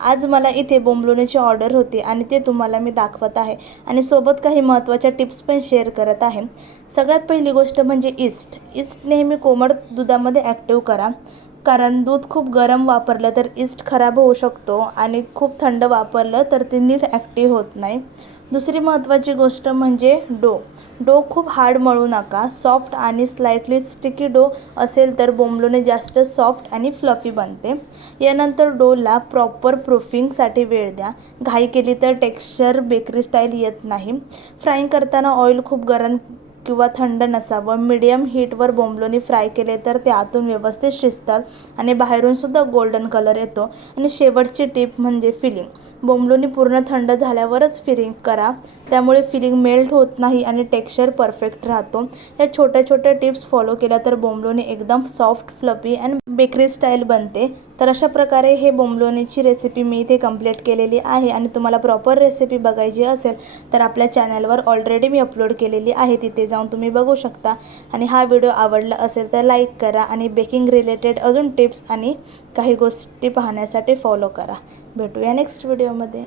आज मला इथे बोंबलोणीची ऑर्डर होती आणि ते तुम्हाला मी दाखवत आहे आणि सोबत काही महत्त्वाच्या टिप्स पण शेअर करत आहे। सगळ्यात पहिली गोष्ट म्हणजे ईस्ट नेहमी कोमट दुधामध्ये ॲक्टिव्ह करा, कारण दूध खूप गरम वापरलं तर ईस्ट खराब होऊ शकतो आणि खूप थंड वापरलं तर ते नीट ॲक्टिव्ह होत नाही। दुसरी महत्त्वाची गोष्ट म्हणजे डो खूप हार्ड मळू नका, सॉफ्ट आणि स्लाइटली स्टिकी डो असेल तर बोंबलोणे जास्त सॉफ्ट आणि फ्लफी बनते। यानंतर डोला प्रॉपर प्रूफिंगसाठी वेळ द्या, घाई केली तर टेक्स्चर बेकरी स्टाईल येत नाही। फ्राईंग करताना ऑइल खूप गरम किंवा थंड नसावं, मीडियम हीटवर बोंबलोणी फ्राय केले तर ते आतून व्यवस्थित शिजतात आणि बाहेरूनसुद्धा गोल्डन कलर येतो। आणि शेवटची टिप म्हणजे फिलिंग, बोंबलोणी पूर्ण थंड झाल्यावरच फिलिंग करा, त्यामुळे फिलिंग मेल्ट होत नाही आणि टेक्स्चर परफेक्ट राहतो। या छोट्या छोट्या टिप्स फॉलो केल्या तर बोंबलोणी एकदम soft, fluffy and bakery style बनते। तर अशा प्रकारे हे बोंबलोणीची रेसिपी मी इथे कंप्लीट केलेली आहे आणि तुम्हाला प्रॉपर रेसिपी बघायची असेल तर आपल्या चॅनलवर ऑलरेडी मी अपलोड केलेली आहे, तिथे जाऊन तुम्ही बघू शकता। आणि हा व्हिडिओ आवडला असेल तर लाईक करा आणि बेकिंग रिलेटेड अजून टिप्स आणि काही गोष्टी पाहण्यासाठी फॉलो करा। भेटूया नेक्स्ट व्हिडिओमध्ये।